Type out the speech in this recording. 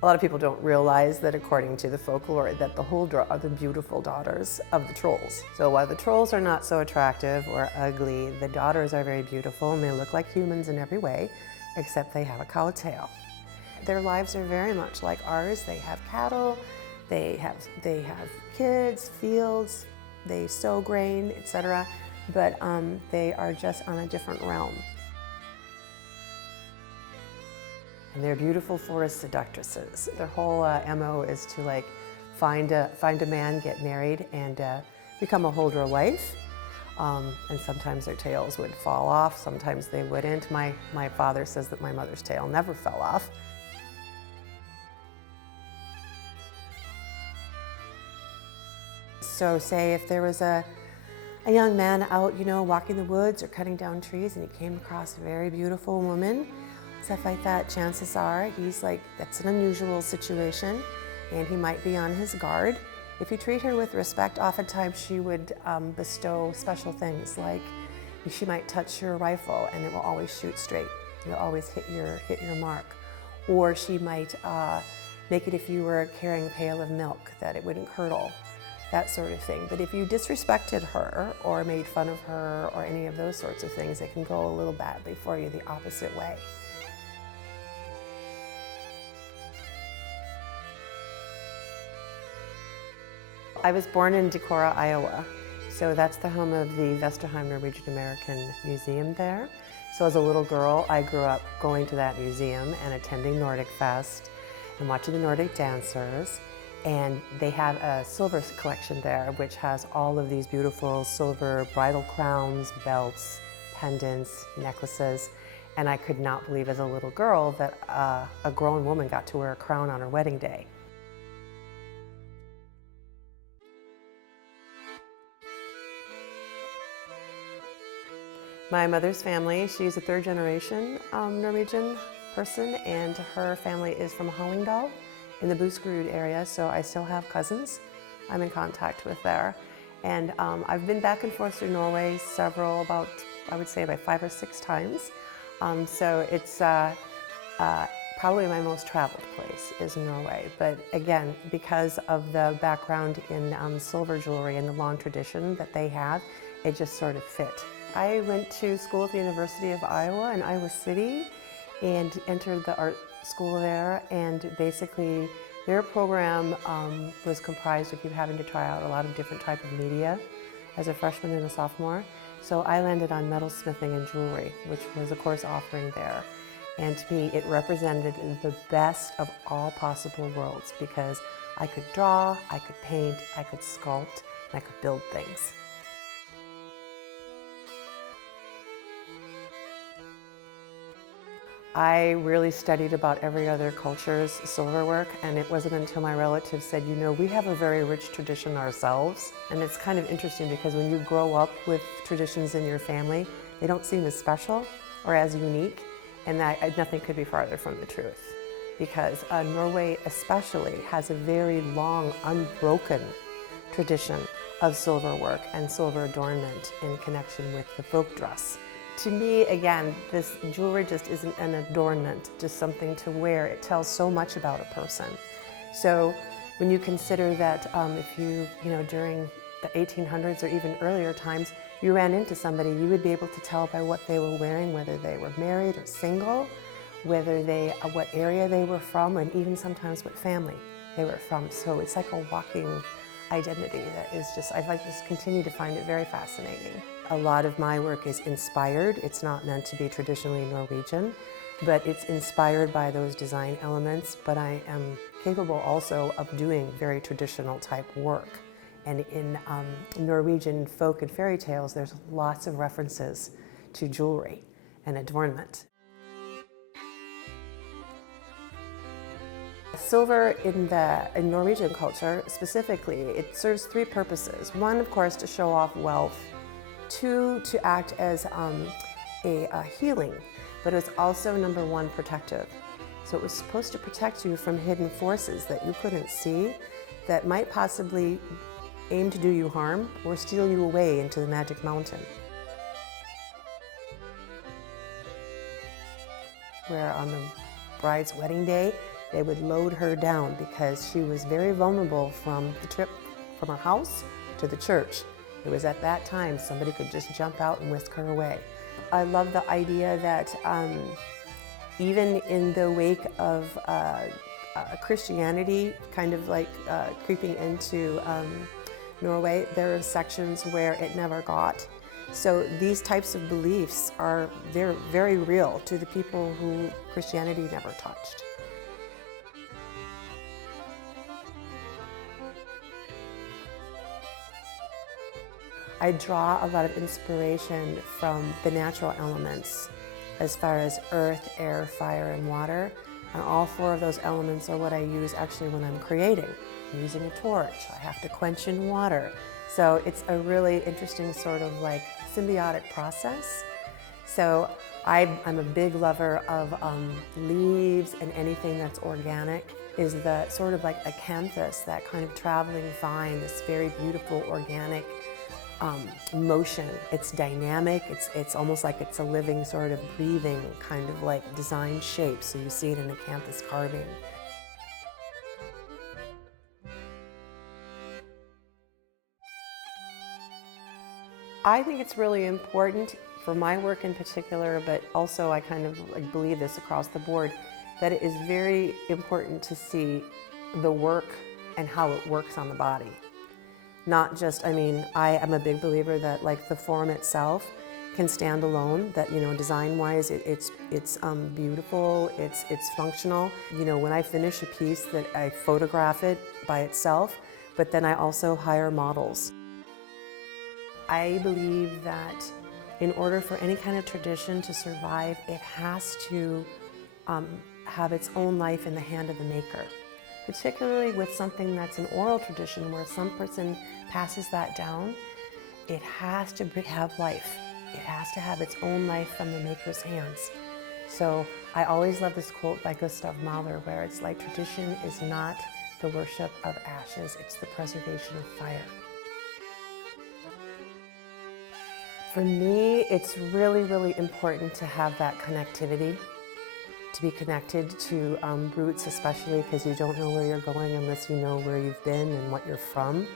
A lot of people don't realize that according to the folklore that the Huldra are the beautiful daughters of the trolls. So while the trolls are not so attractive or ugly, the daughters are very beautiful and they look like humans in every way, except they have a cow tail. Their lives are very much like ours. They have cattle, they have kids, fields, they sow grain, etc. But they are just on a different realm. And they're beautiful forest seductresses. Their whole MO is to find a man, get married, and become a Huldra wife. And sometimes their tails would fall off, sometimes they wouldn't. My father says that my mother's tail never fell off. So say if there was a young man out, walking the woods or cutting down trees and he came across a very beautiful woman, stuff like that, chances are that's an unusual situation and he might be on his guard. If you treat her with respect, oftentimes she would bestow special things, like she might touch your rifle and it will always shoot straight. You'll always hit your mark. Or she might make it, if you were carrying a pail of milk, that it wouldn't curdle, that sort of thing. But if you disrespected her or made fun of her or any of those sorts of things, it can go a little badly for you the opposite way. I was born in Decorah, Iowa, so that's the home of the Vesterheim Norwegian American Museum there. So as a little girl, I grew up going to that museum and attending Nordic Fest and watching the Nordic dancers. And they have a silver collection there, which has all of these beautiful silver bridal crowns, belts, pendants, necklaces. And I could not believe as a little girl that a grown woman got to wear a crown on her wedding day. My mother's family, she's a third generation Norwegian person, and her family is from Hallingdal in the Buskerud area, so I still have cousins I'm in contact with there. And I've been back and forth to Norway I would say about 5 or 6 times. So it's probably my most traveled place is Norway. But again, because of the background in silver jewelry and the long tradition that they have, it just sort of fit. I went to school at the University of Iowa in Iowa City and entered the art school there, and basically their program was comprised of you having to try out a lot of different type of media as a freshman and a sophomore. So I landed on metalsmithing and jewelry, which was a course offering there. And to me, it represented the best of all possible worlds because I could draw, I could paint, I could sculpt, and I could build things. I really studied about every other culture's silverwork, and it wasn't until my relatives said, we have a very rich tradition ourselves. And it's kind of interesting because when you grow up with traditions in your family, they don't seem as special or as unique, and nothing could be farther from the truth. Because Norway especially has a very long, unbroken tradition of silverwork and silver adornment in connection with the folk dress. To me, again, this jewelry just isn't an adornment, just something to wear. It tells so much about a person. So when you consider that if you during the 1800s or even earlier times, you ran into somebody, you would be able to tell by what they were wearing, whether they were married or single, what area they were from, and even sometimes what family they were from. So it's like a walking identity that is I just continue to find it very fascinating. A lot of my work is inspired. It's not meant to be traditionally Norwegian, but it's inspired by those design elements, but I am capable also of doing very traditional type work. And in Norwegian folk and fairy tales, there's lots of references to jewelry and adornment. Silver in Norwegian culture specifically, it serves 3 purposes. 1, of course, to show off wealth. 2, to act as a healing, but it was also number 1, protective. So it was supposed to protect you from hidden forces that you couldn't see that might possibly aim to do you harm or steal you away into the magic mountain. Where on the bride's wedding day, they would load her down because she was very vulnerable from the trip from her house to the church. It was at that time somebody could just jump out and whisk her away. I love the idea that even in the wake of Christianity kind of like creeping into Norway, there are sections where it never got. So these types of beliefs are very, very real to the people who Christianity never touched. I draw a lot of inspiration from the natural elements as far as earth, air, fire, and water. And all four of those elements are what I use actually when I'm creating. I'm using a torch, I have to quench in water. So it's a really interesting sort of like symbiotic process. So I'm a big lover of leaves and anything that's organic. Is the sort of like acanthus, that kind of traveling vine, this very beautiful organic motion. It's dynamic, it's almost like it's a living sort of breathing kind of like design shape, so you see it in acanthus carving. I think it's really important for my work in particular, but also I kind of like believe this across the board, that it is very important to see the work and how it works on the body. Not just, I mean, I am a big believer that like the form itself can stand alone, that, you know, design-wise, it's beautiful, it's functional. You know, when I finish a piece that I photograph it by itself, but then I also hire models. I believe that in order for any kind of tradition to survive, it has to have its own life in the hand of the maker. Particularly with something that's an oral tradition where some person passes that down, it has to have life. It has to have its own life from the maker's hands. So I always love this quote by Gustav Mahler where it's like, tradition is not the worship of ashes, it's the preservation of fire. For me, it's really, really important to have that connectivity, to be connected to roots, especially because you don't know where you're going unless you know where you've been and what you're from.